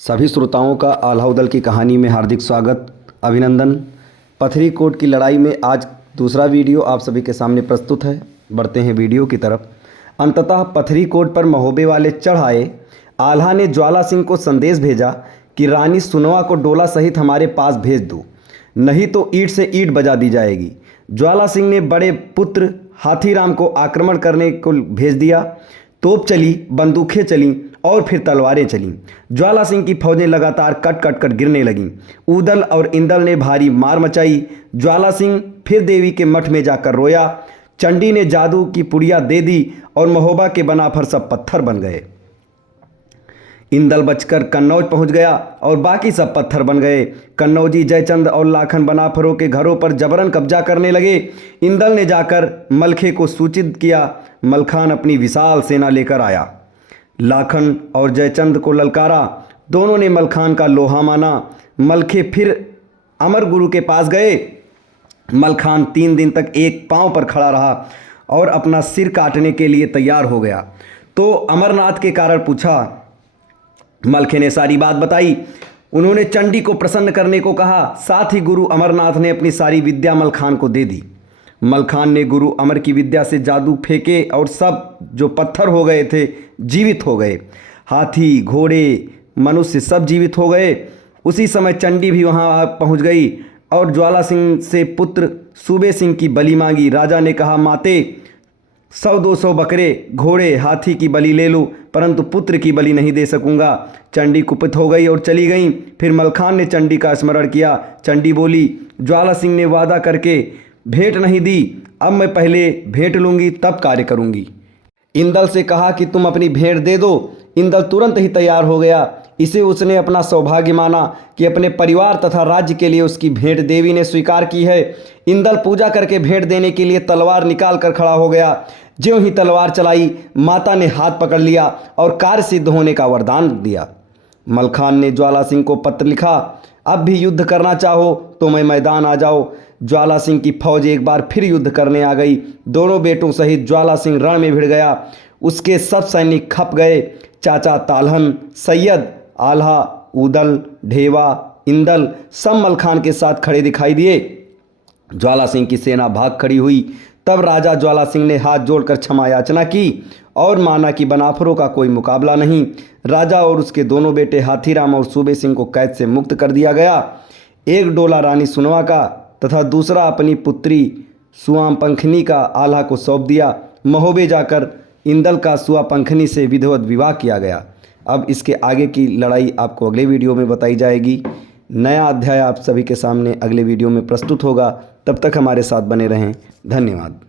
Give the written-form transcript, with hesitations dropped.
सभी श्रोताओं का आल्हा उदल की कहानी में हार्दिक स्वागत, अभिनंदन। पथरी कोट की लड़ाई में आज दूसरा वीडियो आप सभी के सामने प्रस्तुत है। बढ़ते हैं वीडियो की तरफ। अंततः पथरी कोट पर महोबे वाले चढ़ आए। आल्हा ने ज्वाला सिंह को संदेश भेजा कि रानी सुनवा को डोला सहित हमारे पास भेज दो, नहीं तो ईंट से ईंट बजा दी जाएगी। ज्वाला सिंह ने बड़े पुत्र हाथीराम को आक्रमण करने को भेज दिया। तोप चली, बंदूकें चलीं और फिर तलवारें चलीं। ज्वाला सिंह की फौजें लगातार कट कट कर गिरने लगीं। ऊदल और इंदल ने भारी मार मचाई। ज्वाला सिंह फिर देवी के मठ में जाकर रोया। चंडी ने जादू की पुड़िया दे दी और महोबा के बनाफर सब पत्थर बन गए। इंदल बचकर कन्नौज पहुंच गया और बाकी सब पत्थर बन गए। कन्नौजी जयचंद और लाखन बनाफरों के घरों पर जबरन कब्जा करने लगे। इंदल ने जाकर मलखे को सूचित किया। मलखान अपनी विशाल सेना लेकर आया। लाखन और जयचंद को ललकारा। दोनों ने मलखान का लोहा माना। मलखे फिर अमर गुरु के पास गए। मलखान 3 दिन तक एक पांव पर खड़ा रहा और अपना सिर काटने के लिए तैयार हो गया। तो अमरनाथ के कारण पूछा। मलखे ने सारी बात बताई। उन्होंने चंडी को प्रसन्न करने को कहा। साथ ही गुरु अमरनाथ ने अपनी सारी विद्या मलखान को दे दी। मलखान ने गुरु अमर की विद्या से जादू फेंके और सब जो पत्थर हो गए थे जीवित हो गए। हाथी, घोड़े, मनुष्य सब जीवित हो गए। उसी समय चंडी भी वहां पहुंच गई और ज्वाला सिंह से पुत्र सूबे सिंह की बलि मांगी। राजा ने कहा, माते 100-200 बकरे, घोड़े, हाथी की बलि ले लो, परंतु पुत्र की बलि नहीं दे सकूंगा। चंडी कुपित हो गई और चली गई। फिर मलखान ने चंडी का स्मरण किया। चंडी बोली, ज्वाला सिंह ने वादा करके भेंट नहीं दी, अब मैं पहले भेंट लूंगी तब कार्य करूंगी। इंदल से कहा कि तुम अपनी भेंट दे दो। इंदल तुरंत ही तैयार हो गया। इसे उसने अपना सौभाग्य माना कि अपने परिवार तथा राज्य के लिए उसकी भेंट देवी ने स्वीकार की है। इंदल पूजा करके भेंट देने के लिए तलवार निकाल कर खड़ा हो गया। ज्यों ही तलवार चलाई, माता ने हाथ पकड़ लिया और कार्य सिद्ध होने का वरदान दिया। मलखान ने ज्वाला सिंह को पत्र लिखा, अब भी युद्ध करना चाहो तो मैं मैदान आ जाओ। ज्वाला सिंह की फौज एक बार फिर युद्ध करने आ गई। दोनों बेटों सहित ज्वाला सिंह रण में भिड़ गया। उसके सब सैनिक खप गए। चाचा तालहन, सैयद, आल्हा, ऊदल, ढेवा, इंदल सब मलखान के साथ खड़े दिखाई दिए। ज्वाला सिंह की सेना भाग खड़ी हुई। तब राजा ज्वाला सिंह ने हाथ जोड़कर क्षमा याचना की और माना कि बनाफरों का कोई मुकाबला नहीं। राजा और उसके दोनों बेटे हाथीराम और सूबे सिंह को कैद से मुक्त कर दिया गया। एक डोला रानी सुनवा का तथा दूसरा अपनी पुत्री सुआपंखनी का आल्हा को सौंप दिया। महोबे जाकर इंदल का सुआपंखनी से विधिवत विवाह किया गया। अब इसके आगे की लड़ाई आपको अगले वीडियो में बताई जाएगी। नया अध्याय आप सभी के सामने अगले वीडियो में प्रस्तुत होगा। तब तक हमारे साथ बने रहें। धन्यवाद।